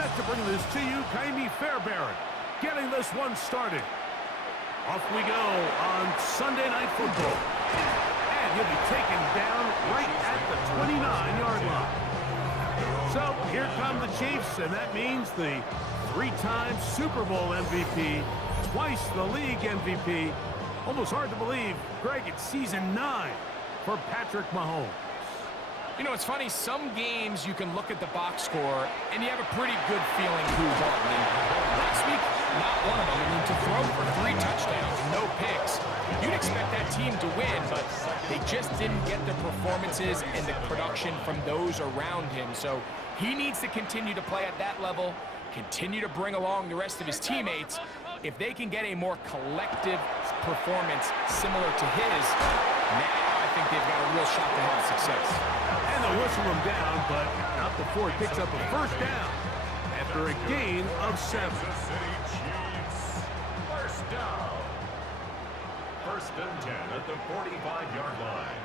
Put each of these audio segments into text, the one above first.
set to bring this to you, Kaimi Fairbairn, getting this one started. Off we go on Sunday Night Football. And he'll be taken down right at the 29-yard line. So here come the Chiefs, and that means the three-time Super Bowl MVP, twice the league MVP. Almost hard to believe, Greg, it's season 9 for Patrick Mahomes. You know, it's funny, some games you can look at the box score and you have a pretty good feeling who won. And last week, not one of them. I mean, to throw for 3 touchdowns, no picks, you'd expect that team to win, but they just didn't get the performances and the production from those around him. So he needs to continue to play at that level, continue to bring along the rest of his teammates. If they can get a more collective performance similar to his, now I think they've got a real shot to have success. And they'll whistle him down, but not before he picks up a first down after a gain of 7. First down. First and 10 at the 45-yard line.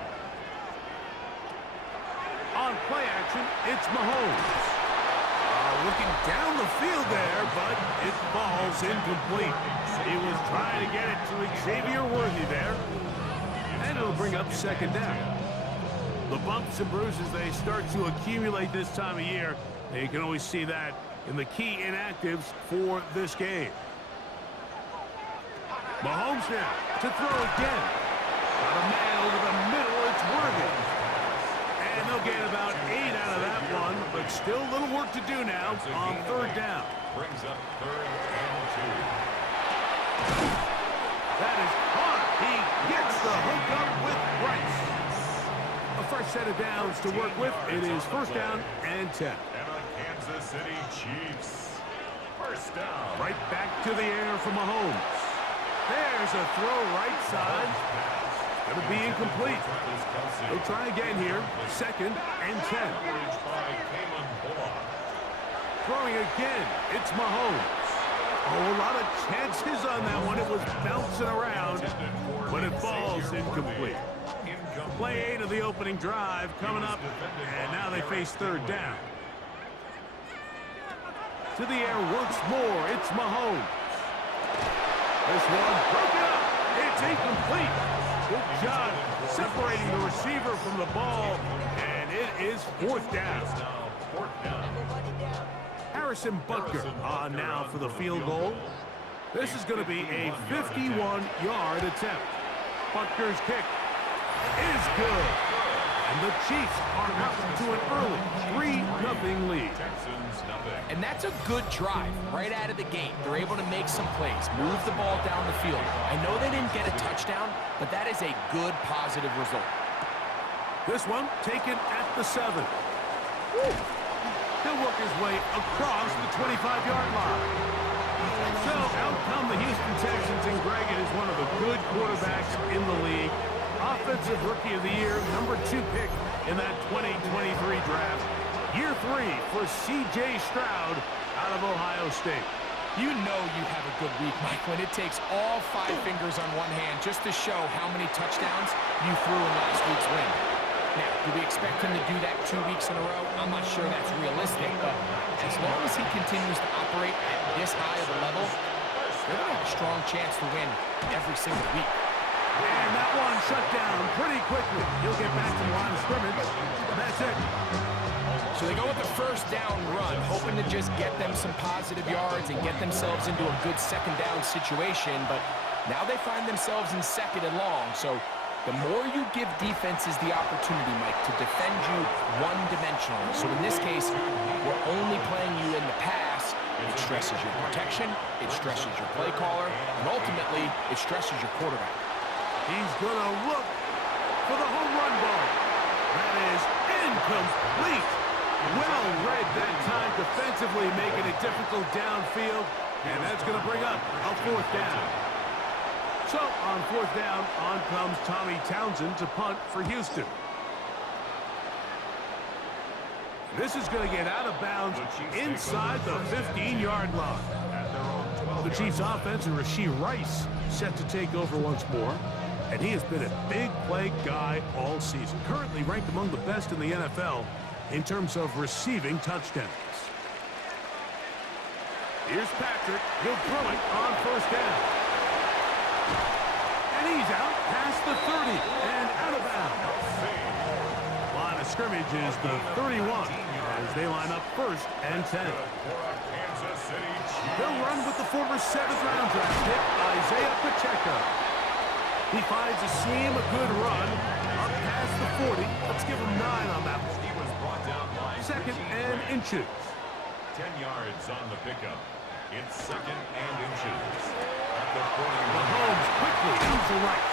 On play action, it's Mahomes. Looking down the field there, but it falls incomplete. He was trying to get it to Xavier Worthy there. And it'll bring up second down. The bumps and bruises, they start to accumulate this time of year. And you can always see that in the key inactives for this game. Mahomes now to throw again. Got a man over the middle, it's Worthy. And they'll get about 8 out of that one, but still a little work to do now on third down. Brings up third and 2. That is caught. He gets the hook up with Rice. A fresh set of downs to work with. It is first down and 10. And the Kansas City Chiefs. First down. Right back to the air for Mahomes. There's a throw right side. Going to be incomplete. He'll try again here. Second and 10. Throwing again. It's Mahomes. Oh, a lot of chances on that one. It was bouncing around, but it falls incomplete. Play 8 of the opening drive coming up, and now they face third down. To the air once more. It's Mahomes. This one broken up. It's incomplete. Good job separating the receiver from the ball, and it is fourth down. Harrison Butker on now for the field goal. This is going to be a 51-yard attempt. Butker's kick is good. And the Chiefs are out to an early 3-0 lead. And that's a good drive right out of the gate. They're able to make some plays, move the ball down the field. I know they didn't get a touchdown, but that is a good, positive result. This one taken at the 7. He'll work his way across the 25-yard line. So out come the Houston Texans, and Greg is one of the good quarterbacks in the league. Offensive Rookie of the Year, number 2 pick in that 2023 draft. Year 3 for C.J. Stroud out of Ohio State. You know you have a good week, Mike, when it takes all 5 fingers on one hand just to show how many touchdowns you threw in last week's win. Now, do we expect him to do that 2 weeks in a row? I'm not sure that's realistic, but as long as he continues to operate at this high of a level, they're going to have a strong chance to win every single week. And that one shut down pretty quickly. He'll get back to the line of scrimmage. That's it. So they go with the first down run, hoping to just get them some positive yards and get themselves into a good second down situation. But now they find themselves in second and long. So the more you give defenses the opportunity, Mike, to defend you one-dimensionally. So in this case, we're only playing you in the pass. It stresses your protection, it stresses your play caller, and ultimately, it stresses your quarterback. He's going to look for the home run ball. That is incomplete. Well read that time defensively, making it difficult downfield. And that's going to bring up a fourth down. So on fourth down, on comes Tommy Townsend to punt for Houston. This is going to get out of bounds inside the 15-yard line. The Chiefs offense and Rashee Rice set to take over once more. And he has been a big play guy all season. Currently ranked among the best in the NFL in terms of receiving touchdowns. Here's Patrick. He'll throw it on first down. And he's out past the 30 and out of bounds. Line of scrimmage is the 31 as they line up first and 10. They'll run with the former 7th-round draft pick, Isaiah Pacheco. He finds a seam, a good run, up past the 40. Let's give him 9 on that one. He was brought down by 2nd and inches. 10 yards on the pickup. It's 2nd and inches. At the 41. Mahomes quickly out to right.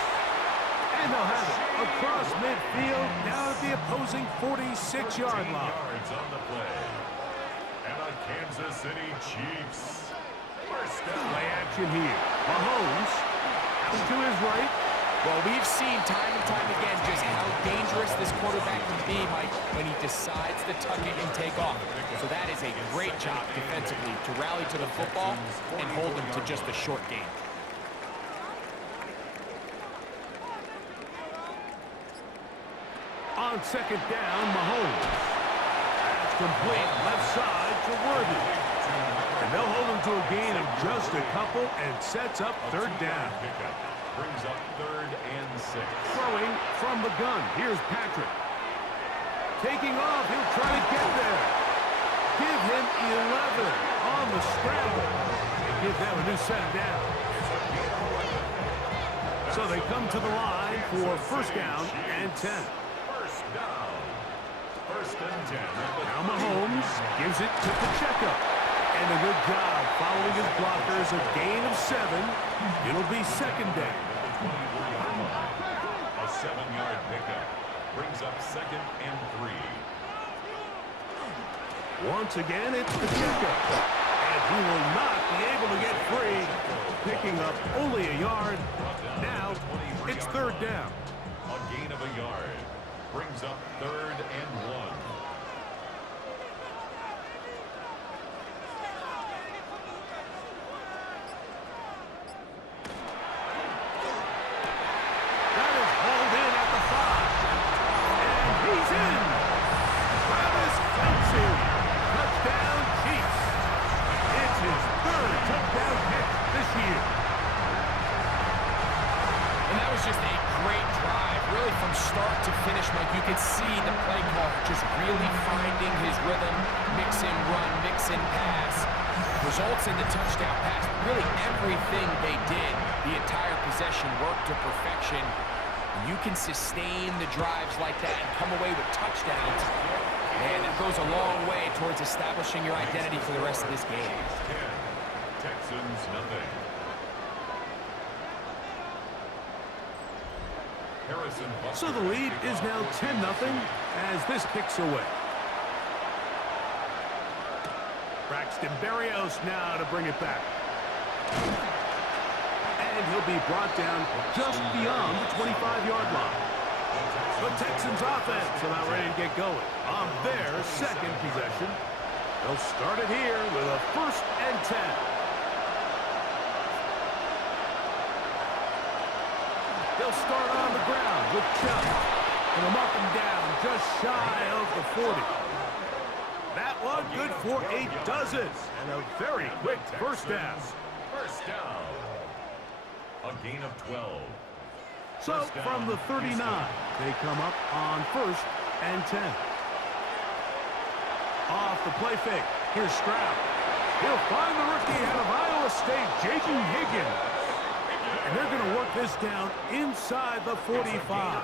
And they'll have it across midfield, down at the opposing 46-yard line. Yards on the play. And a Kansas City Chiefs. First down. Play action here. Mahomes out to his right. Well, we've seen time and time again just how dangerous this quarterback can be, Mike, when he decides to tuck it and take off. So that is a great job defensively to rally to the football and hold him to just a short game. On 2nd down, Mahomes. That's complete left side to Worthy. And they'll hold him to a gain of just a couple and sets up 3rd down. Pickup brings up 3rd and 6. Throwing from the gun. Here's Patrick. Taking off. He'll try to get there. Give him 11 on the scramble. And give them a new set of down. So they come to the line for first down and 10. First down. 1st and 10. Now Mahomes gives it to Pacheco. And a good job following his blockers. A gain of 7. It'll be 2nd down. A 7-yard pickup brings up 2nd and 3. Once again, it's Pacheco. And he will not be able to get free. Picking up only a yard. Now, it's 3rd down. A gain of a yard brings up 3rd and 1. Start to finish, Mike, you could see the play caller just really finding his rhythm, mix and run, mix and pass. Results in the touchdown pass. Really everything they did, the entire possession worked to perfection. You can sustain the drives like that and come away with touchdowns. Man, that goes a long way towards establishing your identity for the rest of this game. Texans nothing. So the lead is now 10-0 as this kicks away. Braxton Berrios now to bring it back. And he'll be brought down just beyond the 25-yard line. The Texans offense about ready to get going on their 2nd possession. They'll start it here with a 1st and 10. They'll start on the ground with Chubb. And they'll mark him down just shy of the 40. That one good for a dozen. And a very quick first down. First down. A gain of 12. So from the 39, they come up on 1st and 10. Off the play fake. Here's Stroud. He'll find the rookie out of Iowa State, Jaden Higgins. And they're going to work this down inside the 45.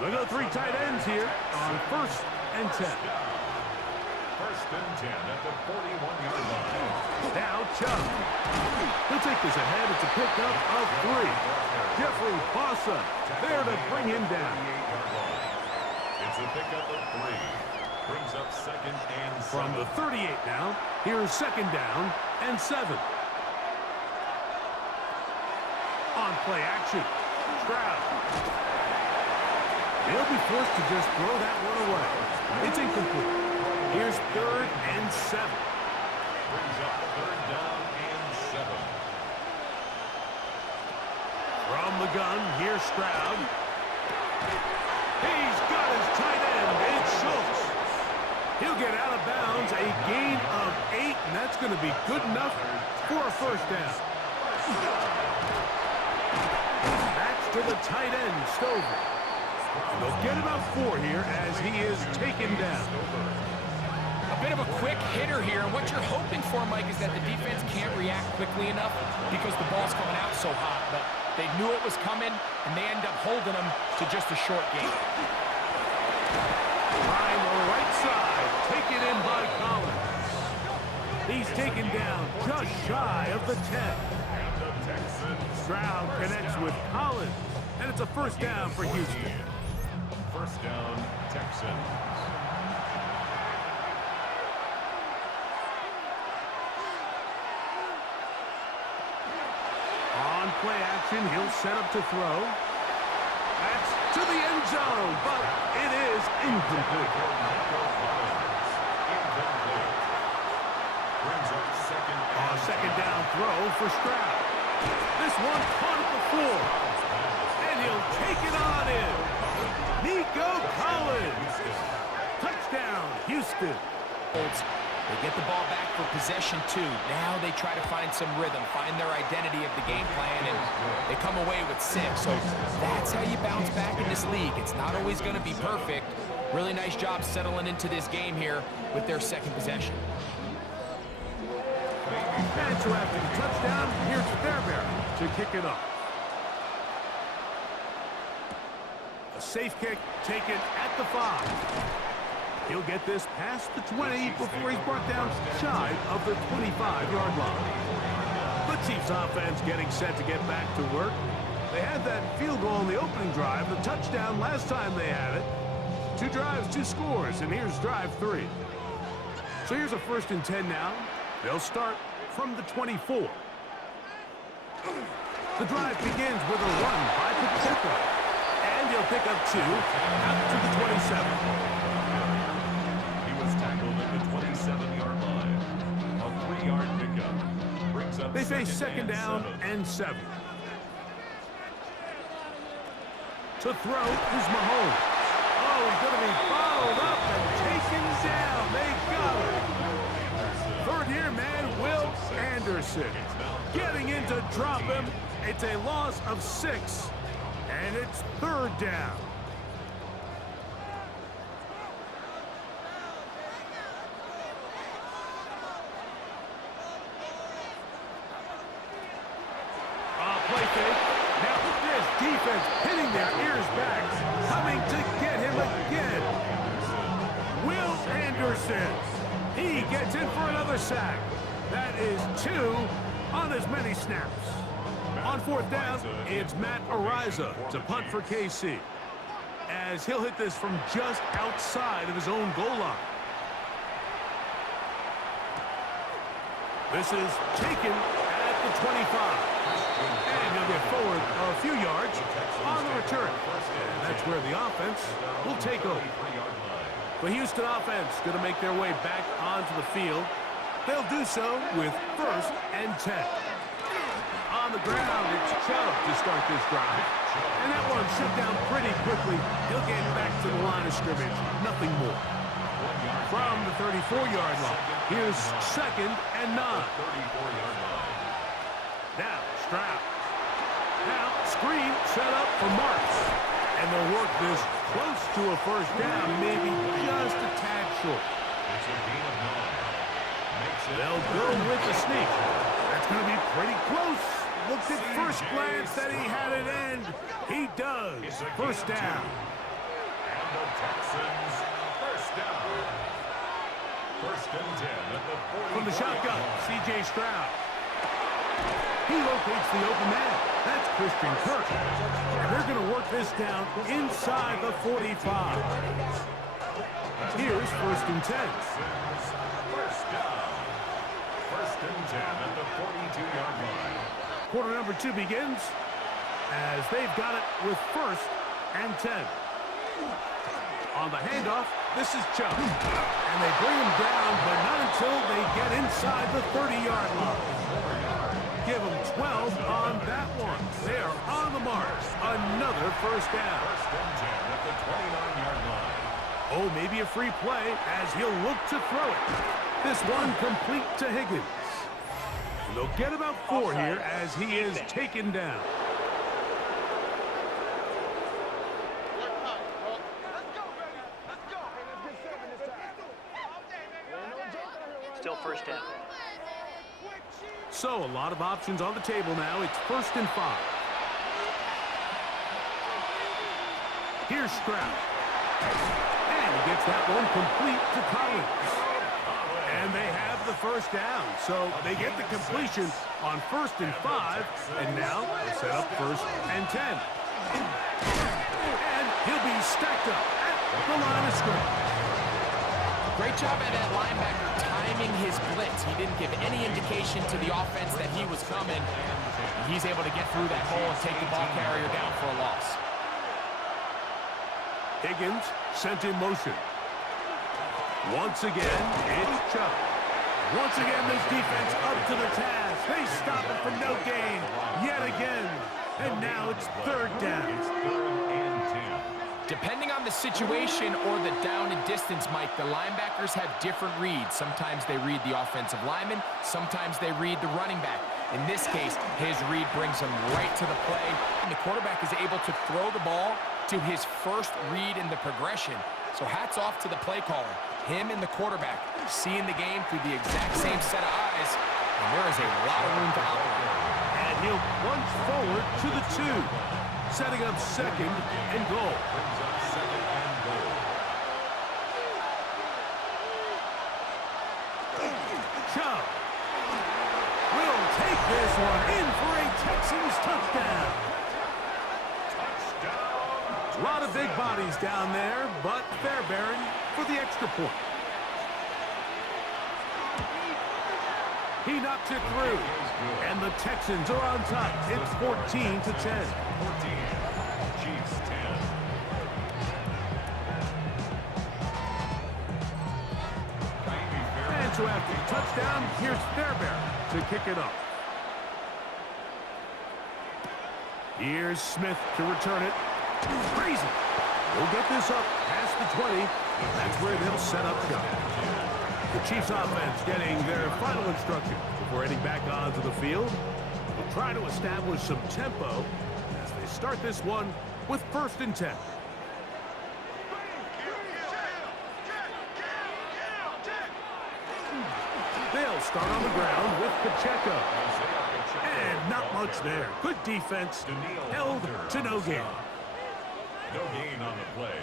They'll go 3 tight ends here on 1st and 10. 1st and 10 at the 41-yard line. Now Chubb. He'll take this ahead. It's a pickup of 3. Jeffrey Bossa there to bring him down. It's a pickup of 3. Brings up 2nd and 7. From the 38 now, here's 2nd down and 7. On play action, Stroud. They'll be forced to just throw that one away. It's incomplete. Here's 3rd and 7. Brings up 3rd down and 7. From the gun, here's Stroud. He's got his tight end. It's Schultz. He'll get out of bounds, a gain of 8 and that's going to be good enough for a first down. That's to the tight end, Stover. And they'll get about 4 here as he is taken down. A bit of a quick hitter here, and what you're hoping for, Mike, is that the defense can't react quickly enough because the ball's coming out so hot. But they knew it was coming, and they end up holding them to just a short game. Trying the right side, taken in by Collins. He's taken down just shy of the 10. Stroud connects with Collins, and it's a first down for Houston. First down, Texans. On play action, he'll set up to throw. That's to the end zone, but it is incomplete. Second down throw for Stroud. This one caught at the floor. And he'll take it on in. Nico Collins. Touchdown, Houston. They get the ball back for possession 2. Now they try to find some rhythm, find their identity of the game plan, and they come away with 6. So that's how you bounce back in this league. It's not always going to be perfect. Really nice job settling into this game here with their second possession. And so after the touchdown, here's Fairbairn to kick it off. A safe kick taken at the 5. He'll get this past the 20 before he's brought down shy of the 25-yard line. The Chiefs offense getting set to get back to work. They had that field goal on the opening drive, the touchdown last time they had it. 2 drives, 2 scores, and here's drive 3. So here's a 1st and 10 now. They'll start from the 24. The drive begins with a run by Pacheco. And he'll pick up 2 out to the 27. He was tackled at the 27-yard line. A 3-yard pickup brings up. They face second down 7. and 7. To throw is Mahomes. Oh, he's going to be followed up and taken down. They got him. Third-year man, Will Anderson. Getting in to drop him. It's a loss of 6. And it's 3rd down. Play fake. Now this defense hitting their ears back. Coming to get him again. Will Anderson. He gets in for another sack. That is 2 on as many snaps. On 4th down, it's Matt Ariza to punt for KC. As he'll hit this from just outside of his own goal line. This is taken at the 25. And he'll get forward a few yards on the return. And that's where the offense will take over. The Houston offense going to make their way back onto the field. They'll do so with 1st and 10. On the ground, it's Chubb to start this drive. And that one shut down pretty quickly. He'll get back to the line of scrimmage. Nothing more. From the 34-yard line, here's 2nd and 9. Now, Stroud. Now, screen set up for Marks. And they'll work this close to a first down, maybe just a tad short. They'll go with the sneak. That's going to be pretty close. Looked at first glance that he had it end. He does. First down. And the Texans, first down. 1st and 10 at the 40. From the shotgun, C.J. Stroud. He locates the open man. That's Christian Kirk. And they're going to work this down inside the 45. Here's 1st and 10. First down. 1st and 10 at the 42-yard line. Quarter number 2 begins as they've got it with 1st and 10. On the handoff, this is Chubb. And they bring him down, but not until they get inside the 30-yard line. Give them 12 on that one. They are on the mark. Another first down. 1st and 10 at the 29-yard line. Oh, maybe a free play as he'll look to throw it. This one complete to Higgins. And they'll get about 4 here as he is taken down. Still first down. So a lot of options on the table now. It's 1st and 5. Here's Stroud. And he gets that one complete to Collins. And they have the first down. So they get the completion on 1st and 5. And now they set up 1st and 10. And he'll be stacked up at the line of scrimmage. Great job by that linebacker timing his blitz. He didn't give any indication to the offense that he was coming. He's able to get through that hole and take the ball carrier down for a loss. Higgins sent in motion. Once again, it's Chubb. Once again, this defense up to the task. They stop it for no gain yet again. And now it's 3rd down. It's 3rd and 10. Depending on the situation or the down and distance, Mike, the linebackers have different reads. Sometimes they read the offensive lineman. Sometimes they read the running back. In this case, his read brings him right to the play. And the quarterback is able to throw the ball to his first read in the progression. So hats off to the play caller. Him and the quarterback seeing the game through the exact same set of eyes. And there is a lot of room to operate. And he'll plunge forward to the 2. Setting up 2nd and goal. Brings up 2nd and goal. Chubb will take this one in for a Texans touchdown. Touchdown. A lot of big bodies down there, but Fairbairn for the extra point. He knocks it through, and the Texans are on top. It's 14 to 10. 14. Chiefs 10. And so after the touchdown, here's Fairbairn to kick it up. Here's Smith to return it. Crazy. We'll get this up past the 20. That's where they'll set up shop. The Chiefs offense getting their final instructions before heading back onto the field. They'll try to establish some tempo as they start this one with 1st and 10. They'll start on the ground with Pacheco. And not much there. Good defense. Held to no gain. No gain on the play.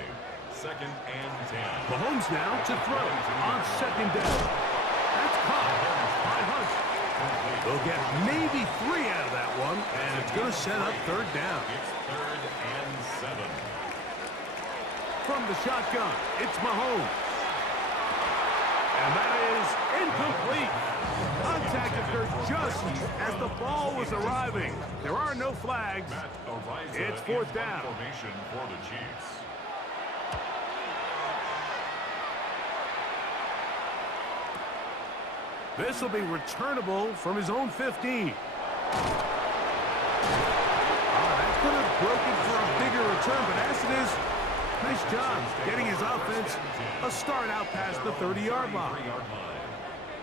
2nd and 10. Mahomes now to throw on 2nd down. That's caught by Hunt. They'll get maybe 3 out of that one, and it's going to set up 3rd down. It's 3rd and 7. From the shotgun, it's Mahomes. And that is incomplete. Contact occurred just as the ball was arriving. There are no flags. It's 4th down. Formation for the Chiefs. This will be returnable from his own 15. That could have broken for a bigger return, but as it is, nice job getting his offense a start out past the 30-yard line.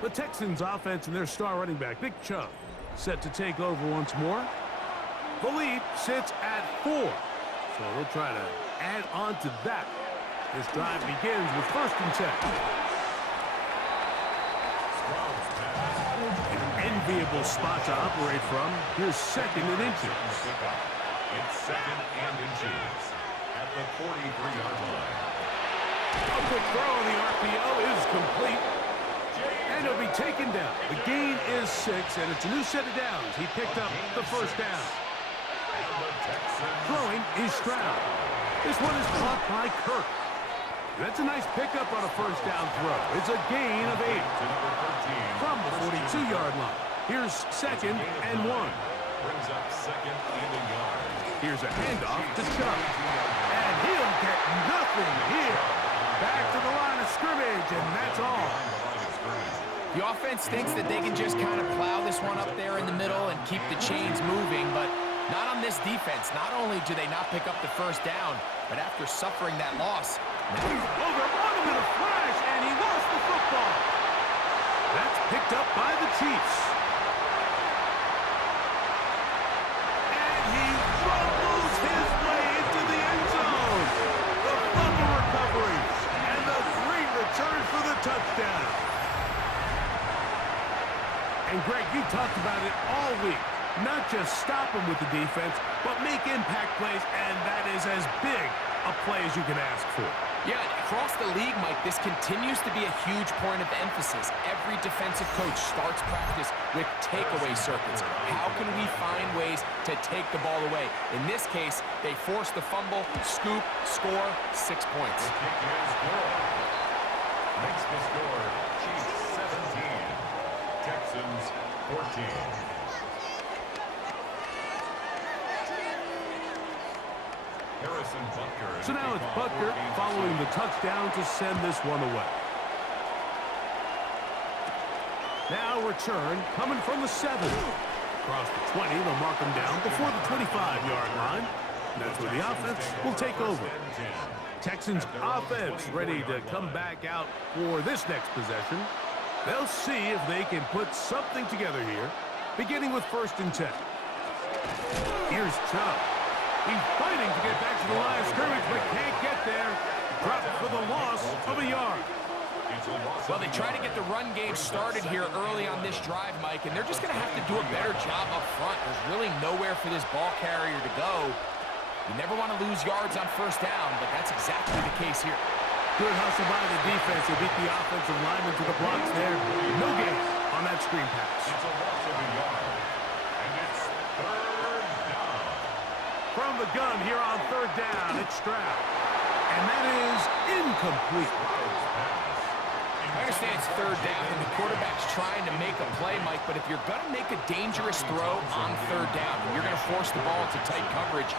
The Texans offense and their star running back, Nick Chubb, set to take over once more. The lead sits at 4, so they'll try to add on to that. This drive begins with 1st and 10. An enviable spot to operate from. Here's 2nd and inches. It's 2nd and inches at the 43-yard line. A quick throw on the RPO is complete. And he'll be taken down. The gain is 6, and it's a new set of downs. He picked up the 1st down. Throwing is Stroud. This one is caught by Kirk. That's a nice pickup on a 1st down throw. It's a gain of 8 from the 42-yard line. Here's 2nd and 1. Brings up 2nd and a yard. Here's a handoff to Chubb. And he'll get nothing here. Back to the line of scrimmage, and that's all. The offense thinks that they can just kind of plow this one up there in the middle and keep the chains moving, but not on this defense. Not only do they not pick up the 1st down, but after suffering that loss, Overrun him in a flash, and he lost the football. picked up by the Chiefs. And he rumbles his way into the end zone. The fumble recovery and the great return for the touchdown. And Greg, you talked about it all week. Not just stop them with the defense, but make impact plays, and that is as big a play as you can ask for. Yeah, across the league, Mike, this continues to be a huge point of emphasis. Every defensive coach starts practice with takeaway circuits. How can we find ways to take the ball away? In this case, they force the fumble, scoop, score, 6 points. The kick is good. Makes the score Chiefs 17, Texans 14. So now it's Butker following the touchdown to send this one away. Now return coming from the 7. Across the 20, they'll mark them down before the 25-yard line. And that's where the offense will take over. Texans offense ready to come back out for this next possession. They'll see if they can put something together here, beginning with 1st and 10. Here's Chubb. He's fighting to get back to the line of scrimmage, but can't get there. Dropped for the loss of a yard. Well, they try to get the run game started here early on this drive, Mike, and they're just going to have to do a better job up front. There's really nowhere for this ball carrier to go. You never want to lose yards on 1st down, but that's exactly the case here. Good hustle by the defense. They beat the offensive lineman to the blocks there. No gain on that screen pass. It's a loss of a yard, and it's 3rd down. From the gun here on 3rd down, it's Stroud. And that is incomplete. I understand it's 3rd down and the quarterback's trying to make a play, Mike, but if you're going to make a dangerous throw on 3rd down and you're going to force the ball into tight coverage,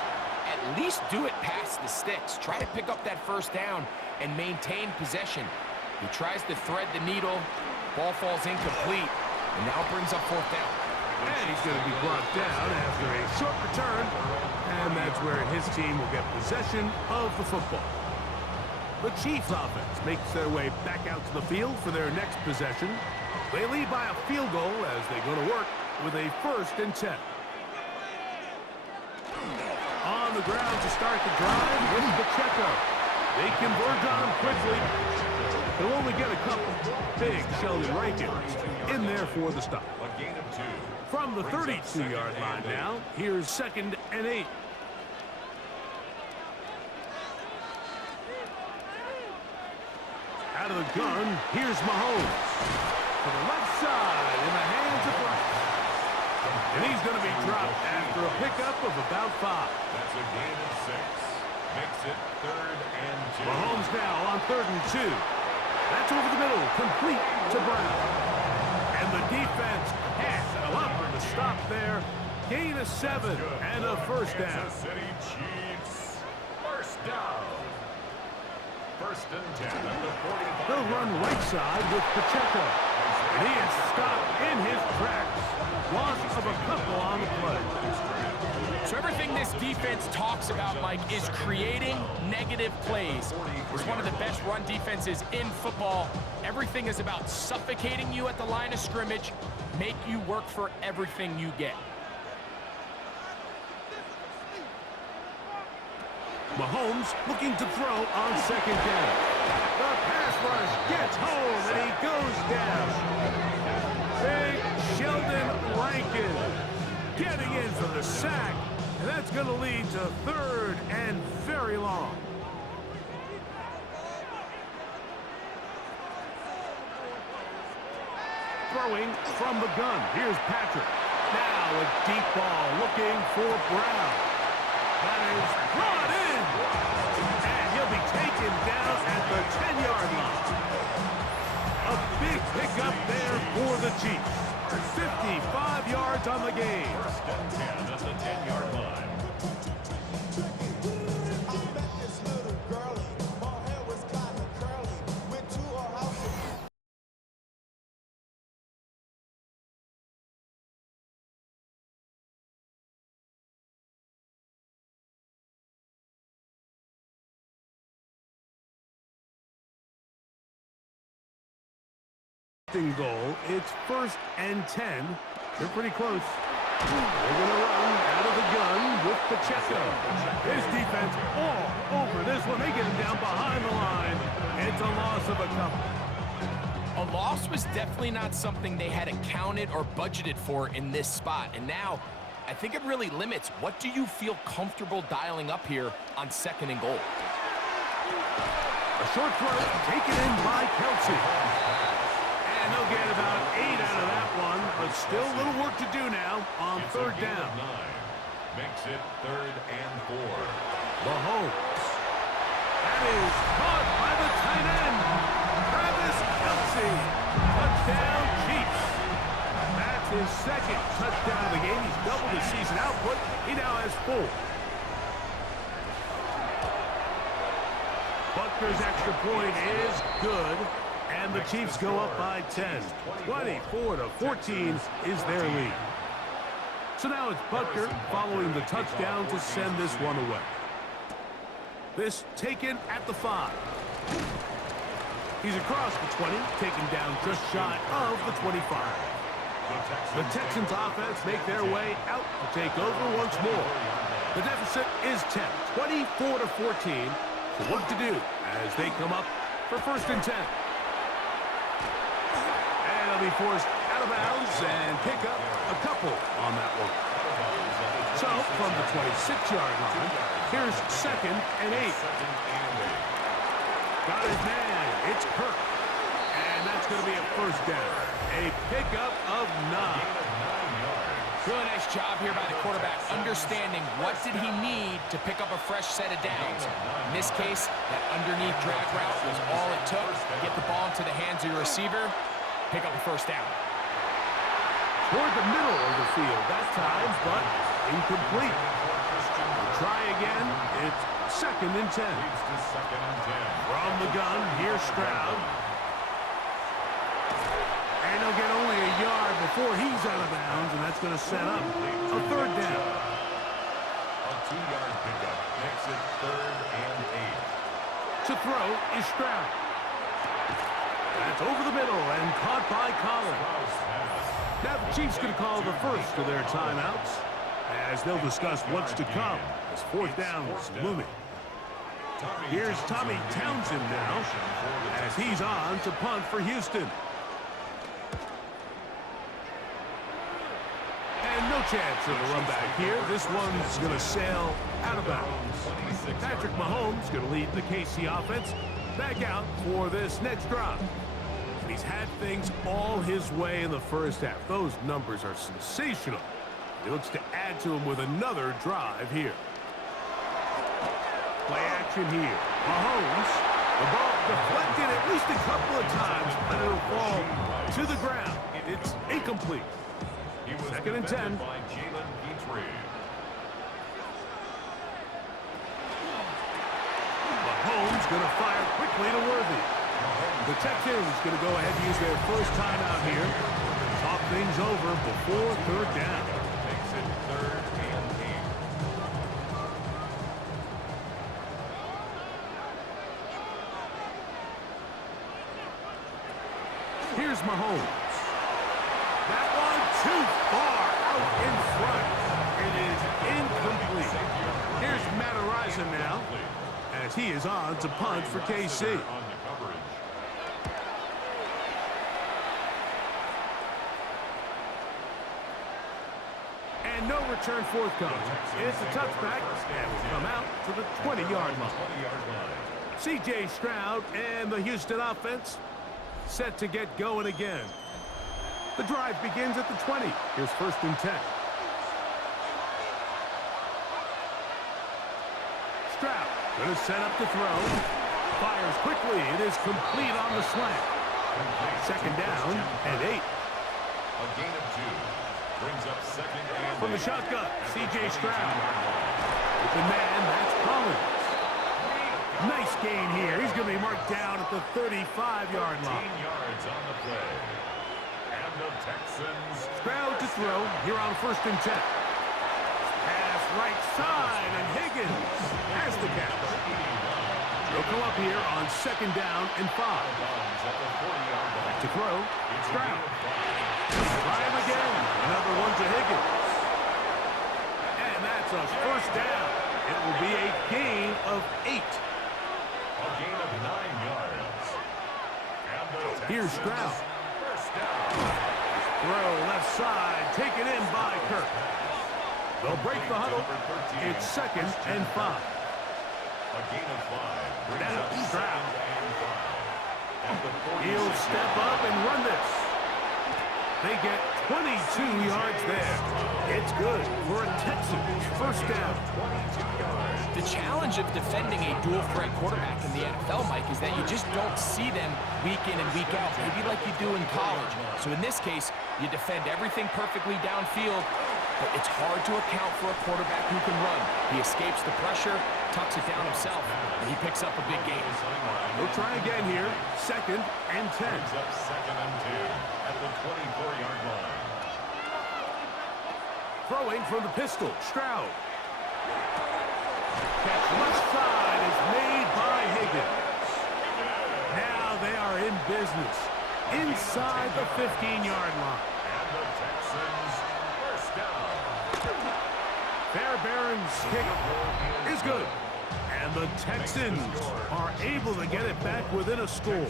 at least do it past the sticks. Try to pick up that 1st down and maintain possession. He tries to thread the needle. Ball falls incomplete, and now brings up 4th down. And he's going to be brought down after a short return. And that's where his team will get possession of the football. The Chiefs offense makes their way back out to the field for their next possession. They lead by a field goal as they go to work with a 1st and 10. On the ground to start the drive is Pacheco. They converge on him quickly. They'll only get a couple. Big Sheldon Rankin in there for the stop. A gain of 2. From the 32-yard line now, here's 2nd and 8. Out of the gun, here's Mahomes. To the left side, in the hands of Rice. And he's going to be dropped after a pickup of about 5. That's a gain of 6. Makes it 3rd and 2. Mahomes now on 3rd and 2. That's over the middle, complete to Brown. And the defense can't go up for the stop there. Gain of 7 and a 1st down. Kansas City Chiefs, 1st down. 1st and 10 at the 45. They'll run right side with Pacheco. And he is stopped in his tracks. Loss of a couple on the play. So everything this defense talks about, Mike, is creating negative plays. It's one of the best run defenses in football. Everything is about suffocating you at the line of scrimmage, make you work for everything you get. Mahomes looking to throw on 2nd down. The pass rush gets home, and he goes down. Big Sheldon Rankin getting in for the sack, and that's going to lead to 3rd and very long. Throwing from the gun. Here's Patrick. Now a deep ball looking for Brown. That is brought in. And he'll be taken down at the 10-yard line. A big pickup there for the Chiefs. 55 yards on the game. 1st and 10 at the 10-yard line. Goal. It's 1st and 10. They're pretty close. They're going to run out of the gun with Pacheco. His defense all over this one. They get him down behind the line. It's a loss of a couple. A loss was definitely not something they had accounted or budgeted for in this spot. And now, I think it really limits what do you feel comfortable dialing up here on 2nd and goal. A short throw taken in by Kelsey. And they'll get about 8 out of that one, but still a little work to do now on 3rd down. Makes it 3rd and 4. Mahomes. That is caught by the tight end. Travis Kelsey. Touchdown, Chiefs. That's his 2nd touchdown of the game. He's doubled his season output. He now has 4. Butker's extra point is good. And the Chiefs go up by 10. 24-14 is their lead. So now it's Butker following the touchdown to send this one away. This taken at the 5. He's across the 20, taken down just shy of the 25. The Texans offense make their way out to take over once more. The deficit is 10, 24-14. So what to do as they come up for 1st and 10. Be forced out of bounds and pick up a couple on that one. So from the 26-yard line, here's 2nd and 8. Got his man. It's Kirk. And that's going to be a 1st down. A pickup of 9. Really nice job here by the quarterback, understanding what did he need to pick up a fresh set of downs. In this case, that underneath drag route was all it took to get the ball into the hands of your receiver. Pick up a 1st down. Toward the middle of the field that time, but incomplete. We'll try again. It's 2nd and 10. From the gun, here's Stroud. And he'll get only a yard before he's out of bounds, and that's going to set up a 3rd down. A 2-yard pickup makes it 3rd and 8. To throw is Stroud. That's over the middle and caught by Collins. Now the Chiefs going to call the first of their timeouts as they'll discuss what's to come as 4th down is looming. Here's Tommy Townsend now as he's on to punt for Houston. And no chance of a run back here. This one's going to sail out of bounds. Patrick Mahomes going to lead the KC offense back out for this next drive. He's had things all his way in the 1st half. Those numbers are sensational. He looks to add to them with another drive here. Play action here. Mahomes. The ball deflected at least a couple of times, but it'll fall to the ground. It's incomplete. 2nd and 10. Mahomes going to fire quickly to Worthy. The Texans going to go ahead and use their 1st timeout here. Talk things over before 3rd down. Makes it 3rd and 8. Here's Mahomes. That one too far out in front. It is incomplete. Here's Matt Araiza now as he is on to punt for KC. And no return forthcoming. It's a touchback and will come out to the 20-yard line. C.J. Stroud and the Houston offense set to get going again. The drive begins at the 20. Here's 1st and 10. Stroud going to set up the throw. Fires quickly. It is complete on the slant. 2nd down and 8. A gain of 2. Brings up 2nd and 8. From the shotgun, C.J. Stroud. Open man, that's Collins. Nice gain here. He's going to be marked down at the 35-yard line. 15 yards on the play. And the Texans. Stroud to throw here on 1st and 10. Pass right side, and Higgins has the catch. They'll come up here on 2nd down and 5. Back to throw. Stroud. Try him again. Another one to Higgins. And that's a 1st down. It will be a gain of 8. A gain of 9 yards. Here's Stroud. Throw left side. Taken in by Kirk. They'll break the huddle. It's 2nd and 5. A gain of 5. Now Stroud. At the 46 He'll step up and run this. They get 22 yards there. It's good for a Texans 1st down. The challenge of defending a dual-threat quarterback in the NFL, Mike, is that you just don't see them week in and week out, maybe like you do in college. So in this case, you defend everything perfectly downfield, but it's hard to account for a quarterback who can run. He escapes the pressure, tucks it down himself, and he picks up a big gain. We'll try again here. 2nd and 10. Brings up 2nd and 2 at the 24-yard line. Throwing from the pistol. Stroud. Catch left side is made by Higgins. Now they are in business inside the 15-yard line. And the Texans 1st down. Fairbairn's kick is good. And the Texans are able to get it back within a score.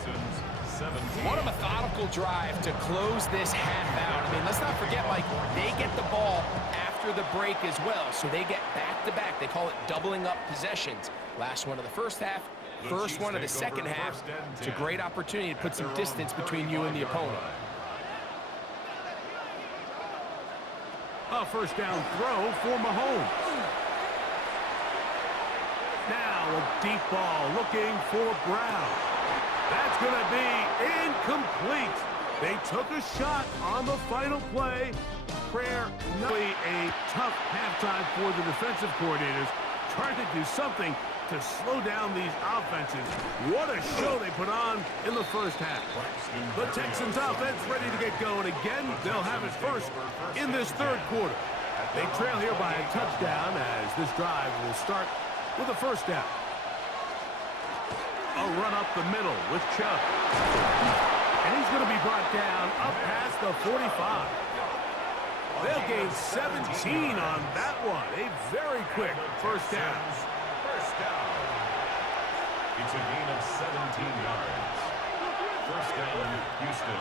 What a methodical drive to close this half out. I mean, let's not forget, Mike, they get the ball after the break as well, so they get back-to-back. They call it doubling up possessions. Last one of the first half, first one of the second half. It's a great opportunity to put some distance between you and the opponent. A 1st down throw for Mahomes. Now a deep ball looking for Brown. That's going to be incomplete. They took a shot on the final play. Prayer, really a tough halftime for the defensive coordinators, trying to do something to slow down these offenses. What a show they put on in the 1st half. The Texans offense ready to get going again. They'll have it first in this 3rd quarter. They trail here by a touchdown as this drive will start with a 1st down. A run up the middle with Chubb. And he's going to be brought down up past the 45. They'll gain 17 on that one. A very quick 1st down. First down. It's a gain of 17 yards. 1st down, Houston.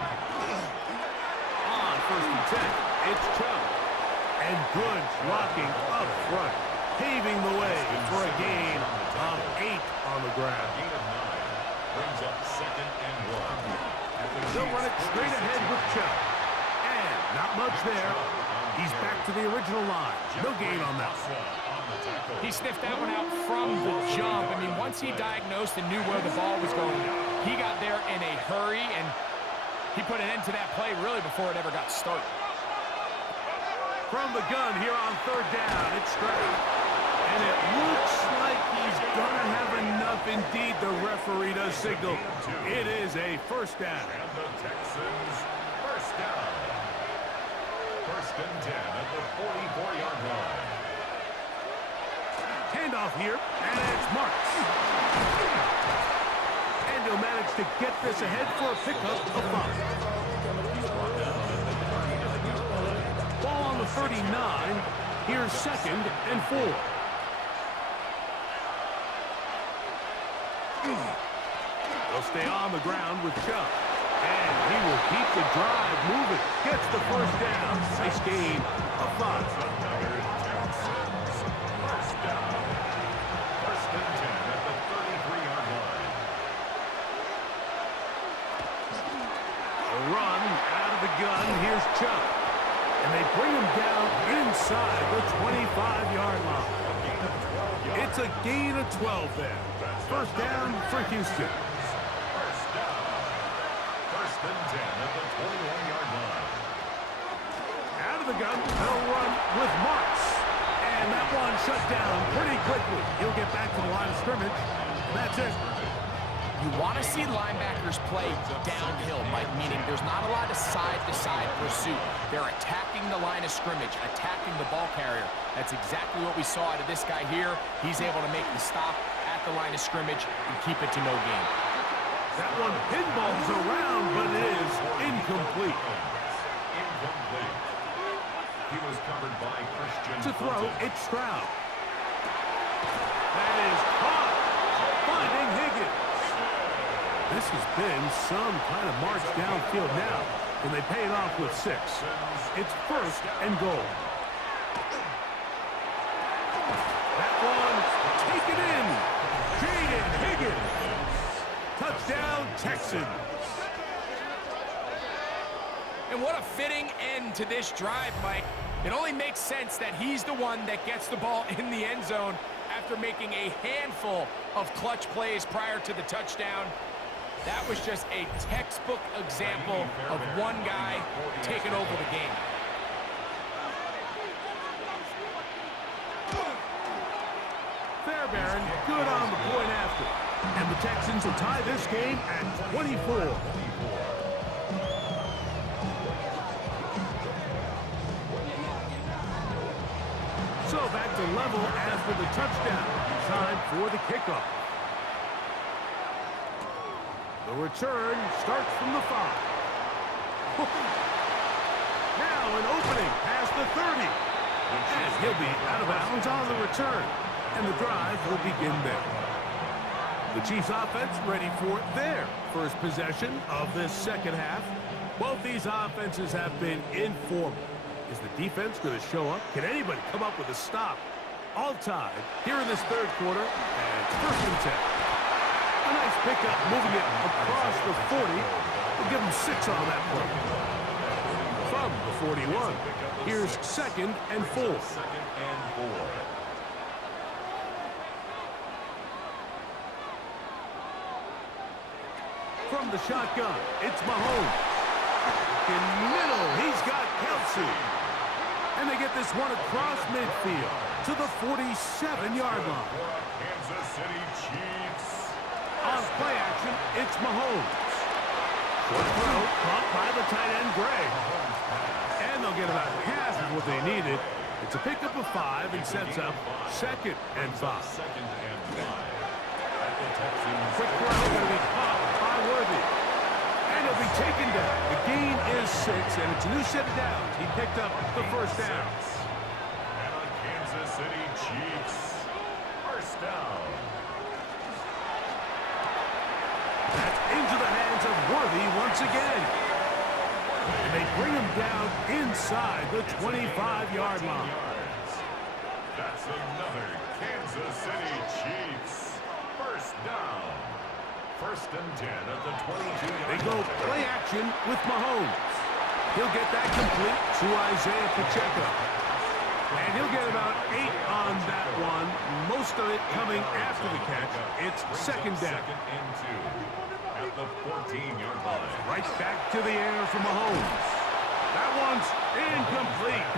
On 1st and 10, it's Chubb. And good blocking up front, paving the way for a gain of 8 on the ground. Gain of 9. Brings up 2nd and 1. They'll run it straight ahead with Chubb. And not much there. He's back to the original line. No gain on that. He sniffed that one out from the jump. I mean, once he diagnosed and knew where the ball was going, he got there in a hurry, and he put an end to that play really before it ever got started. From the gun here on 3rd down, it's Stroud. And it looks like he's going to have enough. Indeed, the referee does signal. It is a 1st down. And the Texans 1st down. 1st and 10 at the 44-yard line. Handoff here, and it's Marks. And he'll manage to get this ahead for a pickup of 5. Ball on the 39. Here's 2nd and 4. They'll stay on the ground with Chubb. And he will keep the drive moving. Gets the 1st down. Nice gain of 5. First down. 1st and 10 at the 33-yard line. A run out of the gun. Here's Chubb. And they bring him down inside the 25-yard line. It's a gain of 12 there. 1st down for Houston. First down. 1st and 10 at the 21-yard line. Out of the gun, they'll run with Marks. And that one shut down pretty quickly. He'll get back to the line of scrimmage. That's it. You want to see linebackers play downhill, Mike, meaning there's not a lot of side-to-side pursuit. They're attacking the line of scrimmage, attacking the ball carrier. That's exactly what we saw out of this guy here. He's able to make the stop at at the line of scrimmage and keep it to no gain. That one pinballs around, but it is incomplete. Incomplete. He was covered by Christian. To throw, it's Stroud. That is caught. Finding Higgins. This has been some kind of march downfield now. Can they pay it off with 6? It's 1st and goal. That one, taken in. Jaden Higgins. Touchdown, Texans. And what a fitting end to this drive, Mike. It only makes sense that he's the one that gets the ball in the end zone after making a handful of clutch plays prior to the touchdown. That was just a textbook example of one guy taking over the game. Fairbairn, good on the point after. And the Texans will tie this game at 24. So back to level after the touchdown. Time for the kickoff. The return starts from the 5. Now an opening past the 30. And he'll be out of bounds on the return. And the drive will begin there. The Chiefs offense ready for their first possession of this second half. Both these offenses have been informal. Is the defense going to show up? Can anybody come up with a stop? All tied here in this third quarter, and it's 1st and 10. A nice pickup, moving it across the 40. We'll give them 6 on that play. From the 41, here's 2nd and 4. 2nd and 4. From the shotgun, it's Mahomes. In middle, he's got Kelsey. And they get this one across midfield to the 47-yard line. Kansas City Chiefs. On play action, it's Mahomes. Short throw, caught by the tight end, Gray. And they'll get about half of what they needed. It's a pickup of 5 and sets up 2nd and 5. 2nd and 5. At the Texans. Quick throw going to be caught by Worthy. And he'll be taken down. The gain is 6, and it's a new set of downs. He picked up the 1st down. And on Kansas City Chiefs. 1st down. That's into the hands of Worthy once again. And they bring him down inside the 25-yard line. That's another Kansas City Chiefs. 1st down. 1st and 10 at the 22-yard They go play action with Mahomes. He'll get that complete to Isaiah Pacheco. And he'll get about 8 on that one. Most of it coming after the catch. It's 2nd down. 2nd and 2 at the 14-yard line. Right back to the air for Mahomes. That one's incomplete.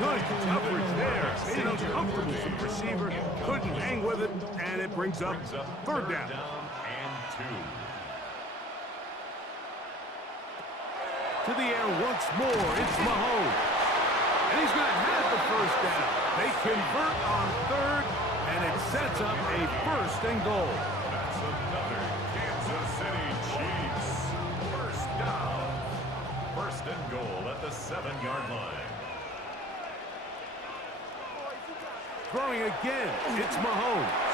Good coverage there. Made it uncomfortable for the receiver. Couldn't hang with it, and it brings up 3rd down. And 2. To the air once more, it's Mahomes. And he's going to have the 1st down. They convert on 3rd, and it sets up a 1st and goal. That's another Kansas City Chiefs. 1st down. 1st and goal at the 7-yard line. Throwing again, it's Mahomes.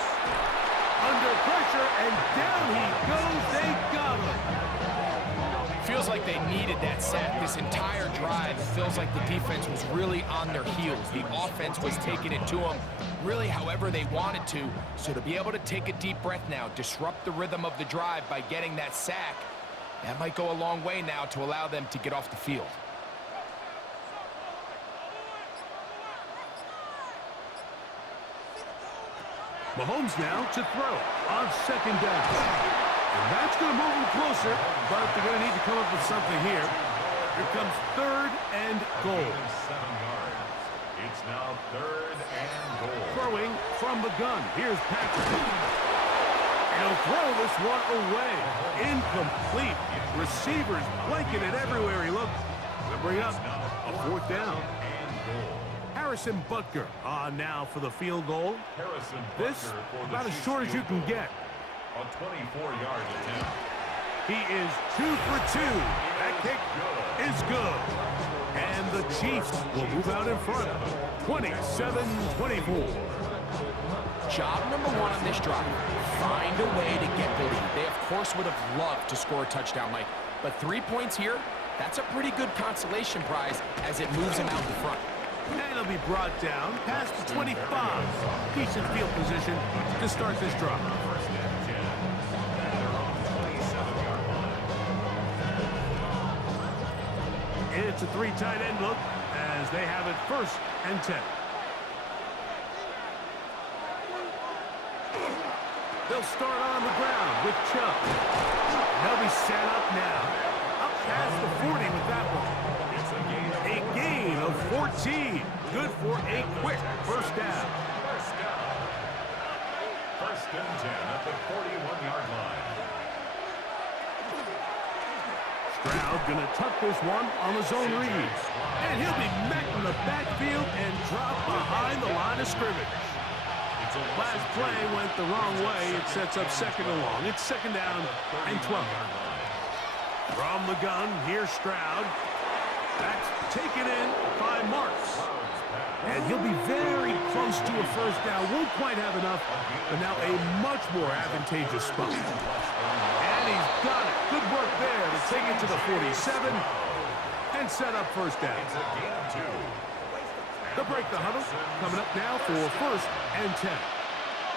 Under pressure, and down he goes. They got him. Feels like they needed that sack this entire drive. It feels like the defense was really on their heels. The offense was taking it to them really however they wanted to. So to be able to take a deep breath now, disrupt the rhythm of the drive by getting that sack, that might go a long way now to allow them to get off the field. Mahomes now to throw on 2nd down. And that's going to move them closer, but they're going to need to come up with something here. Here comes 3rd and goal. 7 yards. It's now 3rd and goal. Throwing from the gun. Here's Patrick. And he'll throw this one away. Incomplete. Receivers blanking it everywhere he looks. They'll bring up a 4th down. And goal. Harrison Butker on now for the field goal. Harrison This Butker for the about as Chiefs short as you field can goal. get. A 24-yard attempt. He is 2 for 2. That kick is good. And the Chiefs will move out in front. 27-24. Job number one on this drive, find a way to get the lead. They, of course, would have loved to score a touchdown, Mike. But 3 points here, that's a pretty good consolation prize as it moves them out in front. And it'll be brought down past the 25. Decent field position to start this drive. First and 10. They're on the 27-yard line. It's a 3 tight end look as they have it first and 10. They'll start on the ground with Chubb. They'll be set up now. Up past the 40 with that one. It's A gain of 14. Good for a quick first down. First down. First and 10 at the 41-yard line. Stroud gonna tuck this one on the zone read. And he'll be met in the backfield and drop behind the line of scrimmage. Last play went the wrong way. It sets up second and long. It's second down and 12. From the gun, here's Stroud. That's taken in by Marks. And he'll be very close to a first down. Won't quite have enough, but now a much more advantageous spot. And he's got it. Good work there to take it to the 47 and set up first down. It's a gain of 2. They'll break the huddle. Coming up now for first and 10.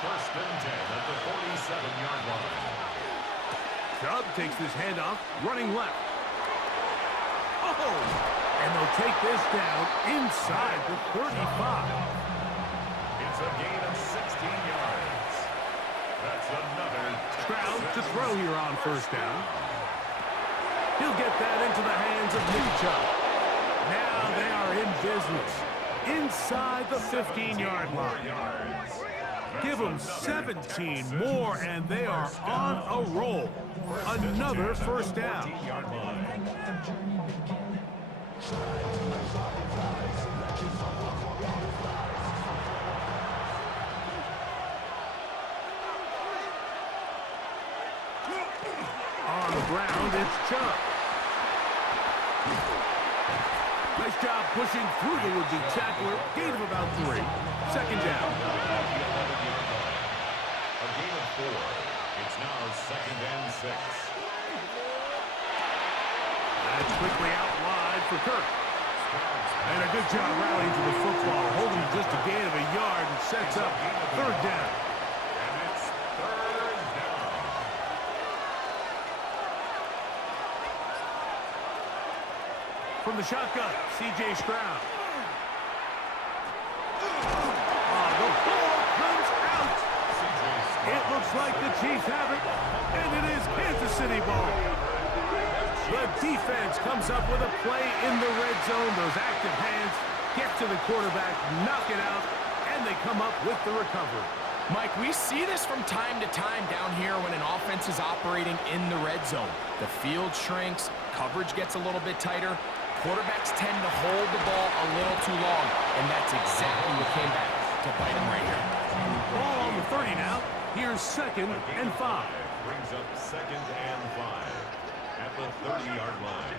First and 10 at the 47-yard line. Chubb takes this handoff, running left. Oh! And they'll take this down inside the 35. It's a gain of 16 yards. That's another Stroud to throw here on first down. He'll get that into the hands of Nick Chubb. Now they are in business. Inside the 15-yard line. Give them 17 more, and they are on a roll. Another first down. On the ground, it's Chubb. Nice job pushing through the would-be tackler. Gain of about 3. Second down. A gain of 4. It's now second and 6. That's quickly out wide for Kirk. And a good job rallying to the football, holding just a gain of a yard and sets up third down. And it's third down. From the shotgun, C.J. Stroud. The ball comes out. It looks like the Chiefs have it, and it is Kansas City ball. The defense comes up with a play in the red zone. Those active hands get to the quarterback, knock it out, and they come up with the recovery. Mike, we see this from time to time down here when an offense is operating in the red zone. The field shrinks, coverage gets a little bit tighter, quarterbacks tend to hold the ball a little too long, and that's exactly what came back to bite him right here. Ball on the 30 now. Here's second and 5. Brings up second and 5 at the 30-yard line.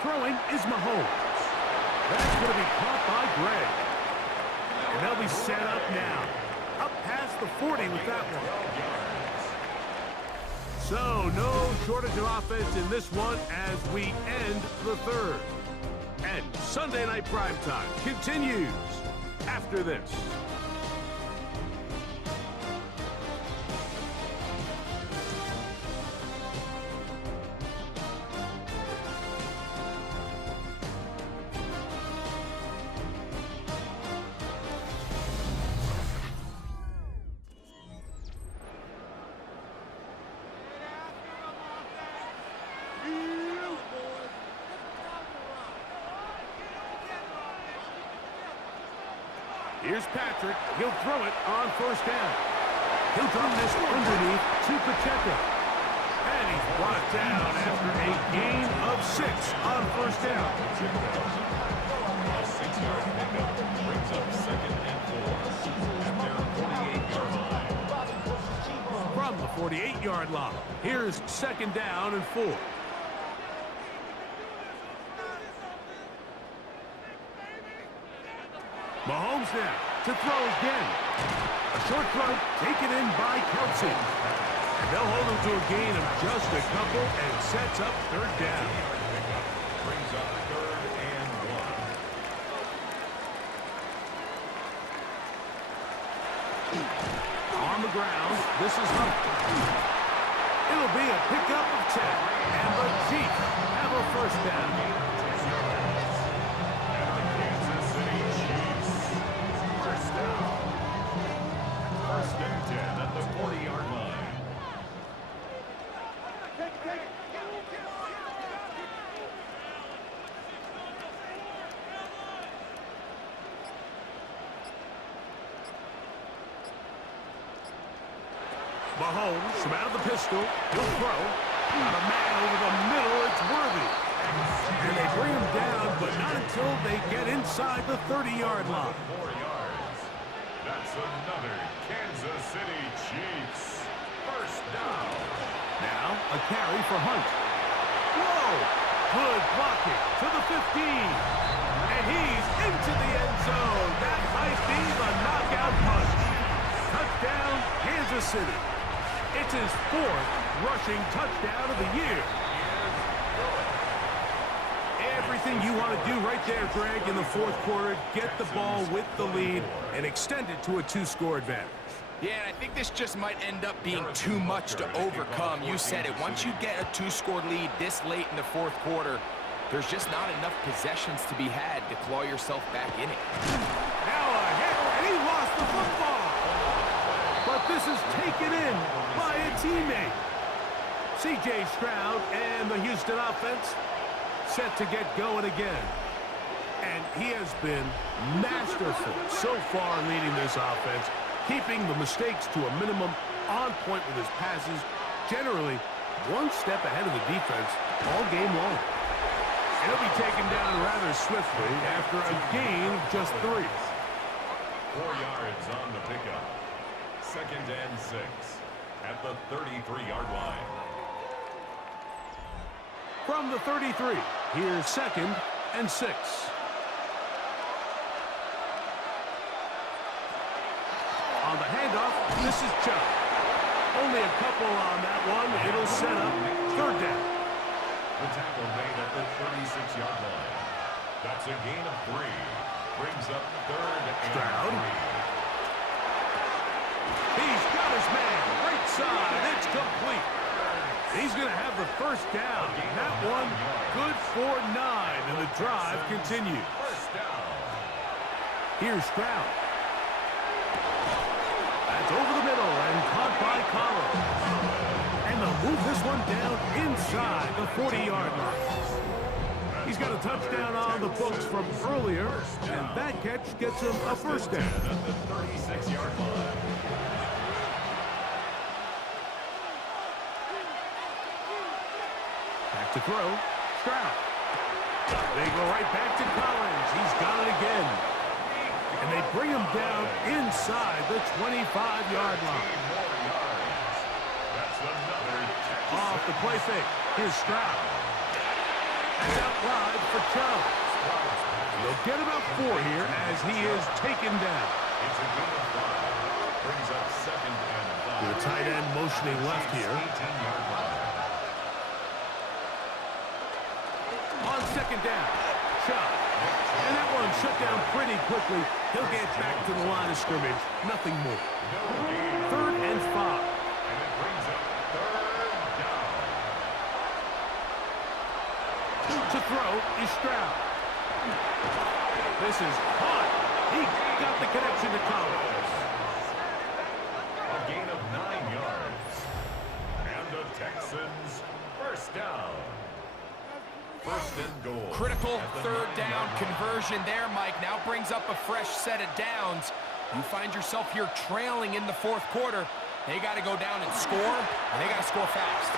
Throwing is Mahomes. That's going to be caught by Gray. And they'll be set up now. Up past the 40 with that one. So, no shortage of offense in this one as we end the third. And Sunday Night Primetime continues after this. Here's Patrick. He'll throw it on first down. He'll drop this underneath to Pacheco. And he's brought down after a gain of 6 on first down. A 6-yard pickup brings up 2nd and 4 at their 48-yard line. From the 48-yard line, here's 2nd down and 4. Mahomes now to throw again. A short throw taken in by Kelsey. And they'll hold him to a gain of just a couple and sets up 3rd down. Brings up 3rd and 1. On the ground, this is Hunt. It'll be a pickup of 10. And the Chiefs have a 1st down. First and 10 at the 40-yard line. Mahomes from out of the pistol. He'll throw. Got a man over the middle. It's Worthy. And they bring him down, but not until they get inside the 30-yard line. 4 yards. That's another Kansas City Chiefs. First down. Now a carry for Hunt. Whoa! Good blocking to the 15. And he's into the end zone. That might be the knockout punch. Touchdown, Kansas City. It's his 4th rushing touchdown of the year. Everything you want to do right there, Greg, in the 4th quarter. Get the ball with the lead and extend it to a 2-score advantage. Yeah, and I think this just might end up being too much to overcome. You said it. Once you get a 2-score lead this late in the 4th quarter, there's just not enough possessions to be had to claw yourself back in it. Now a hit, and he lost the football. But this is taken in by a teammate. C.J. Stroud and the Houston offense set to get going again. And he has been masterful so far leading this offense, keeping the mistakes to a minimum, on point with his passes, generally one step ahead of the defense all game long. He'll be taken down rather swiftly after a gain of just 3. 4 yards on the pickup. 2nd and 6 at the 33-yard line. From the 33, here's 2nd and 6. On the handoff, this is Chubb. Only a couple on that one. It'll set up 3rd down. The tackle made at the 36-yard line. That's a gain of 3. Brings up 3rd and Stroud. 3. He's got his man. Right side. It's complete. He's going to have the 1st down. That one good for 9, and the drive continues. First down. Here's Stroud. That's over the middle and caught by Collins. And they'll move this one down inside the 40-yard line. He's got a touchdown on the books from earlier, and that catch gets him a 1st down. At the 36-yard line. Back to throw. Stroud. They go right back to Collins. He's got it again. And they bring him down inside the 25-yard line. That's another Off the play fake. Here's Stroud. And out wide for Chubb. They'll get about 4 here as he is taken down. It's a gain of 5. Brings up 2nd and 5. The tight end motioning left here. 18-yard line. On 2nd down, Chubb. And that one shut down pretty quickly. He'll get back to the line of scrimmage. Nothing more. 3rd and 5. And it brings up 3rd down. To throw is Stroud. This is caught. He got the connection to Collins. A gain of 9 yards. And the Texans, 1st down. 1st and goal. Critical 3rd down conversion there, Mike. Now brings up a fresh set of downs. You find yourself here trailing in the 4th quarter. They got to go down and score, and they got to score fast.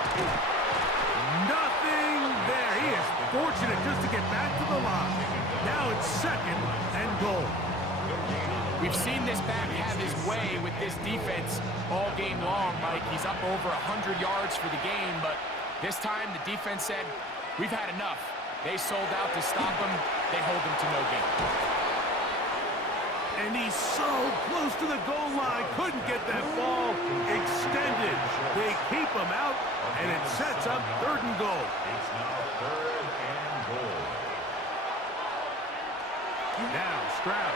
Nothing there. He is fortunate just to get back to the line. Now it's 2nd and goal. We've seen this back have his way with this defense all game long, Mike. He's up over 100 yards for the game, but this time the defense said, we've had enough. They sold out to stop him. They hold him to no gain. And he's so close to the goal line. Couldn't get that ball extended. They keep him out, and it sets up 3rd and goal. It's now 3rd and goal. Now Stroud.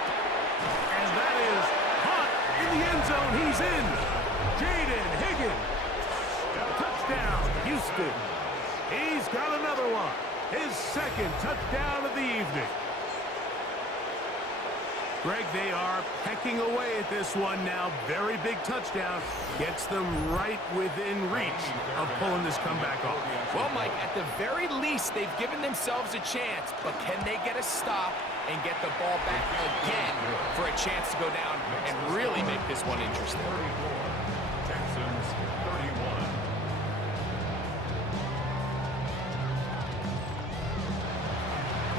And that is caught in the end zone. He's in. Jaden Higgins. Touchdown, Houston. He's got another one. His 2nd touchdown of the evening. Greg, they are pecking away at this one now. Very big touchdown. Gets them right within reach of pulling this comeback off. Well, Mike, at the very least, they've given themselves a chance, but can they get a stop and get the ball back again for a chance to go down and really make this one interesting? 34, Texans 31.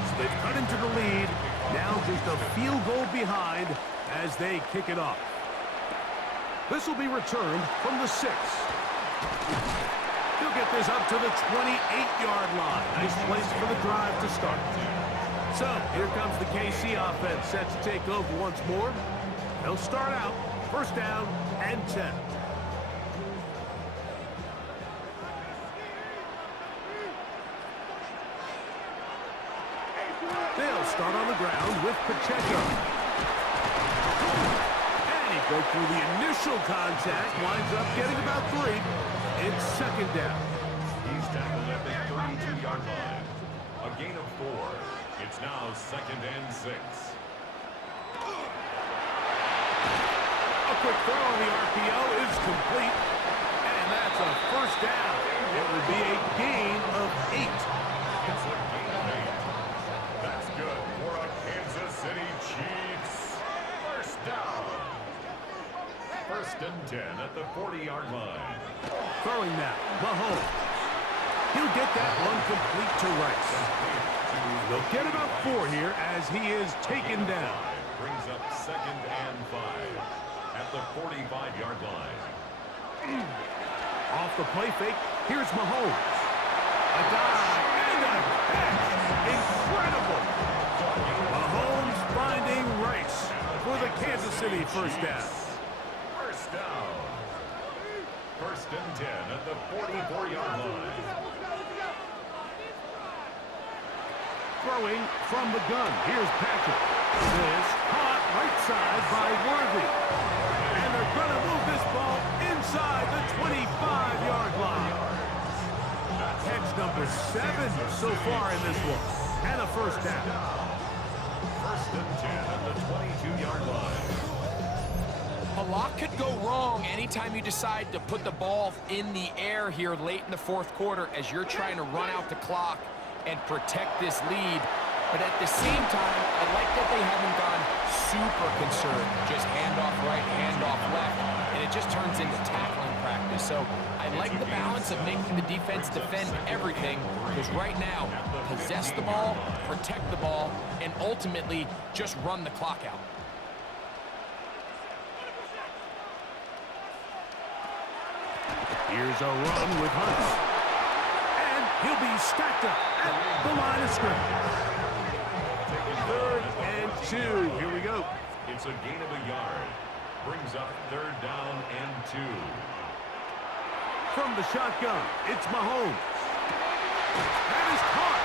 So they've cut into the lead. Now just a field goal behind as they kick it off. This will be returned from the 6. He'll get this up to the 28-yard line. Nice place for the drive to start. So here comes the KC offense, set to take over once more. They'll start out 1st down and 10. They'll start on the ground with Pacheco. And he broke through the initial contact, winds up getting about 3. It's 2nd down. He's tackled at the 32-yard line. A gain of 4. It's now 2nd and 6. A quick throw on the RPO is complete. And that's a 1st down. It will be a gain of 8. It's a gain of 8. That's good for a Kansas City Chiefs. 1st down. 1st and 10 at the 40-yard line. Throwing now, Mahomes. He'll get that one complete to Rice. They'll get about 4 here as he is taken down. Brings up 2nd and 5 at the 45-yard line. Off the play fake, here's Mahomes. A dive and a catch. Incredible. Mahomes finding Rice for the Kansas City 1st down. 1st down. 1st and 10 at the 44-yard line. Throwing from the gun. Here's Patrick. This caught right side by Worthy. And they're going to move this ball inside the 25-yard line. Catch number 7 so far in this one. And a 1st down. 1st and 10 at the 22-yard line. A lot could go wrong anytime you decide to put the ball in the air here late in the 4th quarter as you're trying to run out the clock and protect this lead. But at the same time, I like that they haven't gone super conservative. Just handoff right, handoff left, and it just turns into tackling practice. So I like the balance of making the defense defend everything, because right now, possess the ball, protect the ball, and ultimately just run the clock out. Here's a run with Hunt. And he'll be stacked up at the line of scrimmage. 3rd and 2. Here we go. It's a gain of a yard. Brings up 3rd down and 2. From the shotgun, it's Mahomes. That is caught.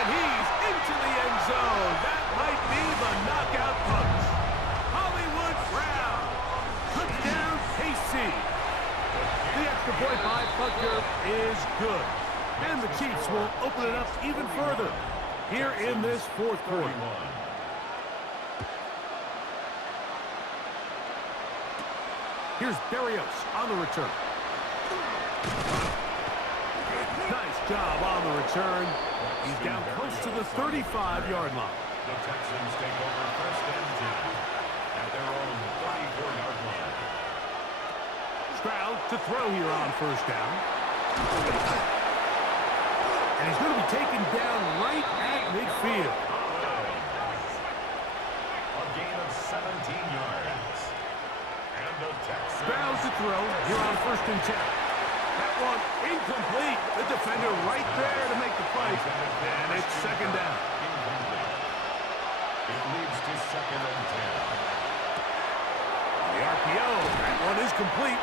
And he's into the end zone. That might be the knockout punch. Hollywood Brown. Touchdown, KC. The extra point by Butker is good. And the Chiefs will open it up even further here in this 4th quarter. Here's Berrios on the return. Nice job on the return. He's down close to the 35-yard line. The Texans take over 1st and 10 at their own 34-yard line. to throw here on first down. And he's going to be taken down right at midfield. A gain of 17 yards. And the Texans. Bound to throw here on first and 10. That one incomplete. The defender right there to make the play. And it's second down. Incomplete. It leads to second and 10. The RPO, that one is complete.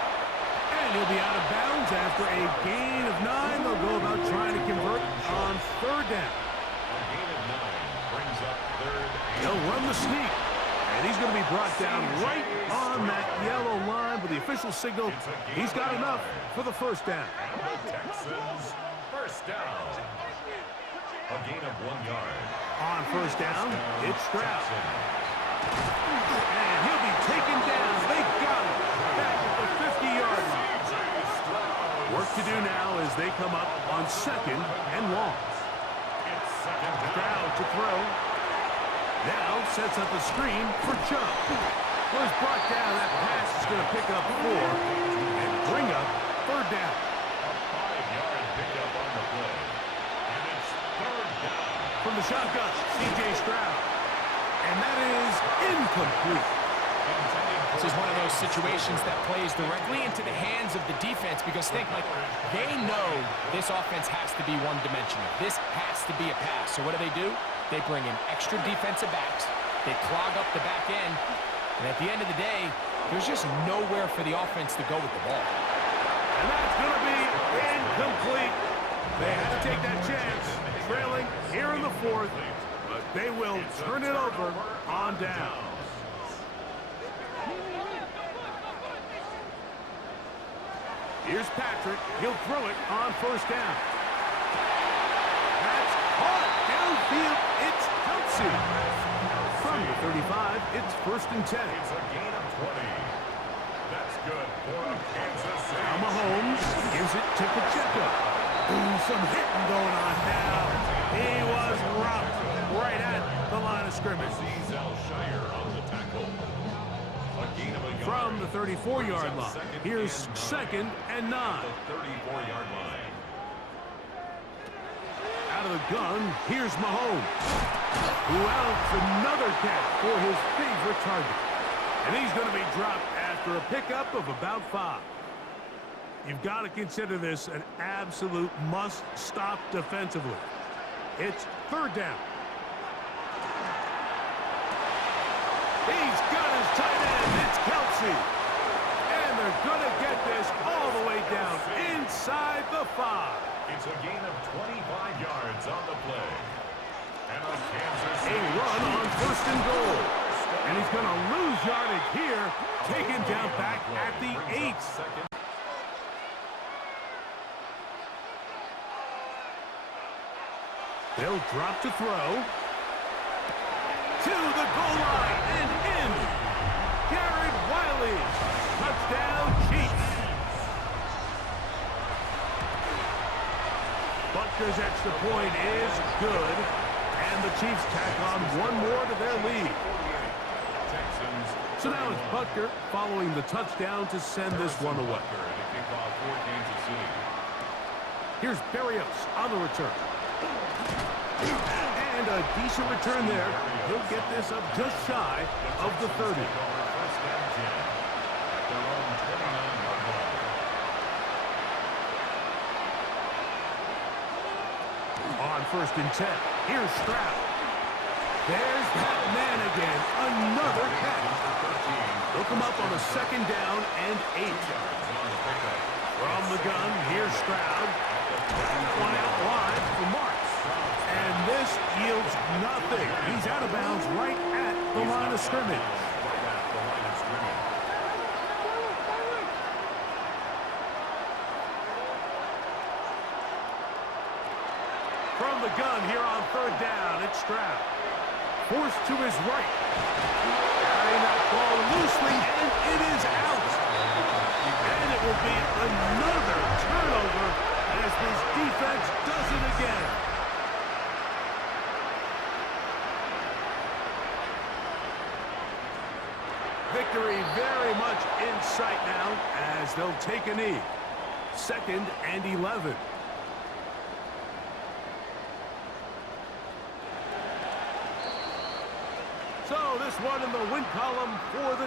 And he'll be out of bounds after a gain of 9. They'll go about trying to convert on third down. A gain of 9 brings up third. They'll run the sneak. And he's going to be brought down right on that yellow line. But the official signal, he's got enough for the first down. And the Texans first down. A gain of 1 yard. On first down, it's Stroud. And he'll be taken down. They got him back at the 50-yard line. Work to do now as they come up on second and long. It's second down. Stroud to throw. Now sets up a screen for Chubb. Was brought down. That pass is going to pick up 4 and bring up third down. A 5-yard pickup on the play. And it's third down. From the shotgun, C.J. Stroud. And that is incomplete. This is one of those situations that plays directly into the hands of the defense because think, like, they know this offense has to be one-dimensional. This has to be a pass. So what do? They bring in extra defensive backs. They clog up the back end. And at the end of the day, there's just nowhere for the offense to go with the ball. And that's going to be incomplete. They had to take that chance, trailing here in the fourth, but they will turn it over on down. Here's Patrick. He'll throw it on first down. That's caught downfield. It's Kelsey. From the 35, it's first and 10. It's a gain of 20. That's good for Kansas City. Now Mahomes gives it to Pacheco. Ooh, some hitting going on now. He was rocked right at the line of scrimmage. Shire on the tackle. A gain of a yard. From the 34-yard line, here's second and 9. The 34-yard line. Out of the gun, here's Mahomes. Who else? Another catch for his favorite target. And he's going to be dropped after a pickup of about 5. You've got to consider this an absolute must-stop defensively. It's third down. He's got his tight end. It's Kelsey. And they're going to get this all the way down inside the 5. It's a gain of 25 yards on the play. And a Kansas A City run on first and goal. And he's going to lose yardage here. Taken down back at the 8. They'll drop to throw. To the goal line and in. Jared Wiley. Touchdown, Chiefs. Butker's extra point is good. And the Chiefs tack on one more to their lead. So now it's Butker following the touchdown to send this one away. Here's Berrios on the return. And a decent return there. He'll get this up just shy of the 30. On first and 10, here's Stroud. There's that man again. Another catch. They'll come up on a second down and 8. From the gun, here's Stroud. One out wide for Marks. And this yields nothing. He's out of bounds right at the line of scrimmage. From the gun here on third down, it's Stroud. Forced to his right. Carrying that ball loosely, and it is out. And it will be another turnover as this defense does it again. Victory very much in sight now as as they'll take a knee. 2nd and 11. So this one in the win column for the